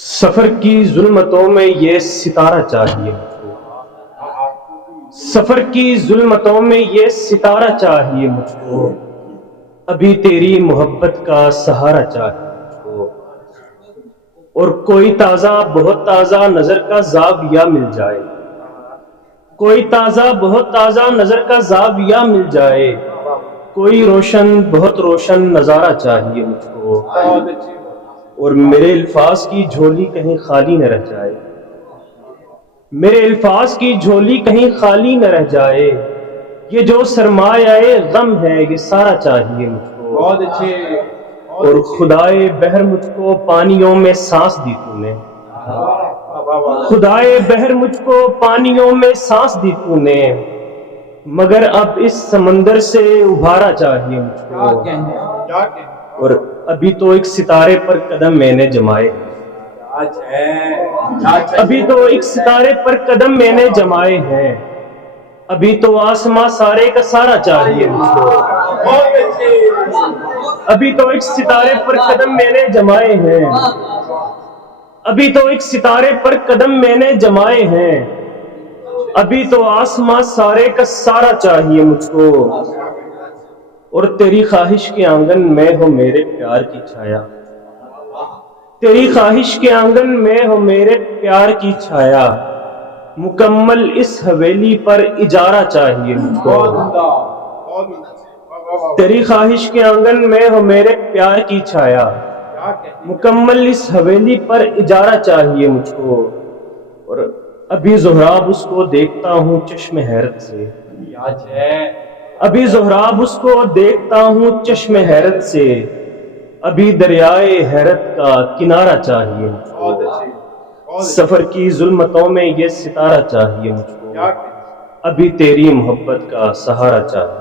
سفر کی ظلمتوں میں یہ ستارہ چاہیے مجھ کو، سفر کی ظلمتوں میں یہ ستارہ چاہیے مجھ کو، ابھی تیری محبت کا سہارا چاہیے مجھ کو، اور کوئی تازہ بہت تازہ نظر کا زاویہ مل جائے، کوئی تازہ بہت تازہ نظر کا زاویہ مل جائے، کوئی روشن بہت روشن نظارہ چاہیے مجھ کو، اور میرے الفاظ کی جھولی کہیں خالی نہ رہ جائے، میرے الفاظ کی جھولی کہیں خالی نہ رہ جائے، یہ جو سرمایہ غم ہے یہ سارا چاہیے مجھ کو، بہت اچھے اور خدائے بحر مجھ کو پانیوں میں سانس دی تو نے، خدائے بحر مجھ کو پانیوں میں سانس دی تو نے، مگر اب اس سمندر سے ابھارا چاہیے مجھ کو، اور ابھی تو ایک ستارے پر قدم میں نے جمائے، ابھی تو ایک ستارے پر قدم میں نے جمائے ہیں، ابھی تو آسماں سارے کا سارا چاہیے مجھ کو، ابھی تو ایک ستارے پر قدم میں نے جمائے ہیں، ابھی تو ایک ستارے پر قدم میں نے جمائے ہیں، ابھی تو آسماں سارے کا سارا چاہیے مجھ کو، اور تیری خواہش کے آنگن میں ہو میرے پیار کی چھایا، تیری خواہش کے آنگن میں ہو میرے پیار کی چھایا، مکمل اس حویلی پر اجارہ چاہیے مجھ کو، تیری خواہش کے آنگن میں ہو میرے پیار کی چھایا، مکمل اس حویلی پر اجارہ چاہیے مجھ کو، اور ابھی زہراب اس کو دیکھتا ہوں چشم حیرت سے، ابھی زہراب اس کو دیکھتا ہوں چشم حیرت سے، ابھی دریائے حیرت کا کنارہ چاہیے مجھ کو، سفر کی ظلمتوں میں یہ ستارہ چاہیے مجھ کو، ابھی تیری محبت کا سہارا چاہیے۔